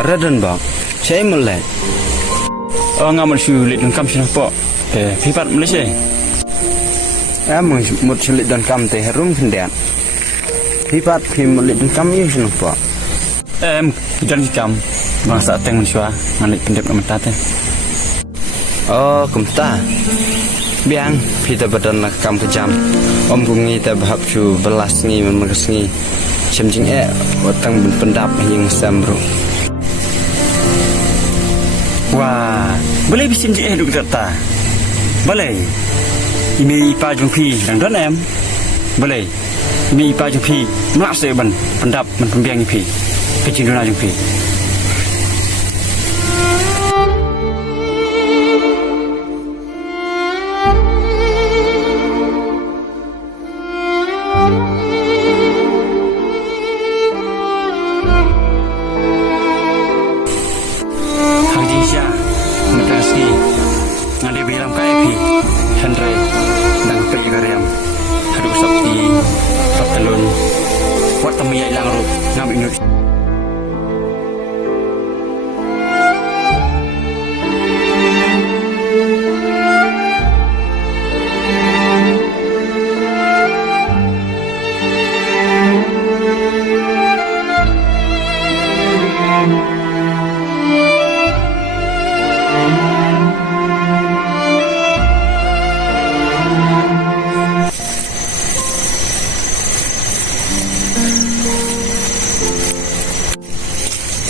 Radan bang, saya mulai. Oh ngamal sulit dan kam sih po. Pipat Malaysia. Emang mut sulit dan kam teh rum kendian. Pipat mulit dan kam yang sih po. Dan kam masa teng manusia ngalik pendep kementate. Oh kumta. Biang kita badan nak kam kejam. Om kungi ta bahap su belas ngi memegas ngi. Semjing watang pendap yang samro. Wah, boleh bisin je duk data. Boleh. Ini ipa jumpi dan don em. Boleh. Ini ipa jumpi nak seban pendap pembiang ipi. Kecil dona jumpi. Ngade bilang kaya pi Henry dan pergi karyam haduk sakti patelun buat temui ilang ru ngam inut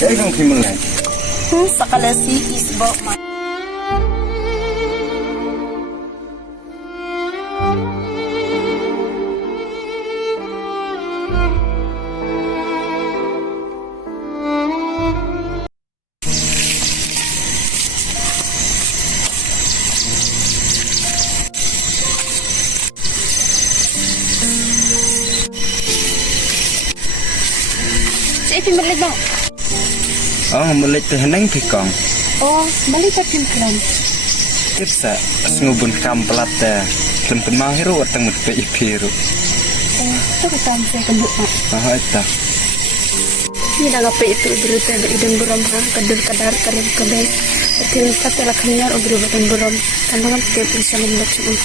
Saya dong mulai. Sakalasi isbo ma. Saya balik bang. Oh mulit teh neng pikong. Oh, balik ke Pimpran. Kita ngubun kam pelat teh. Belum kemang hiru watang mutpe ipiru. Itu kita saya kebuk mak. Oh itu. Ini dah apa itu berita berideng buram kadar karim kedai. Betul kata lah kenyar berubah buram. Tantangan tiap bisa membuat semuanya.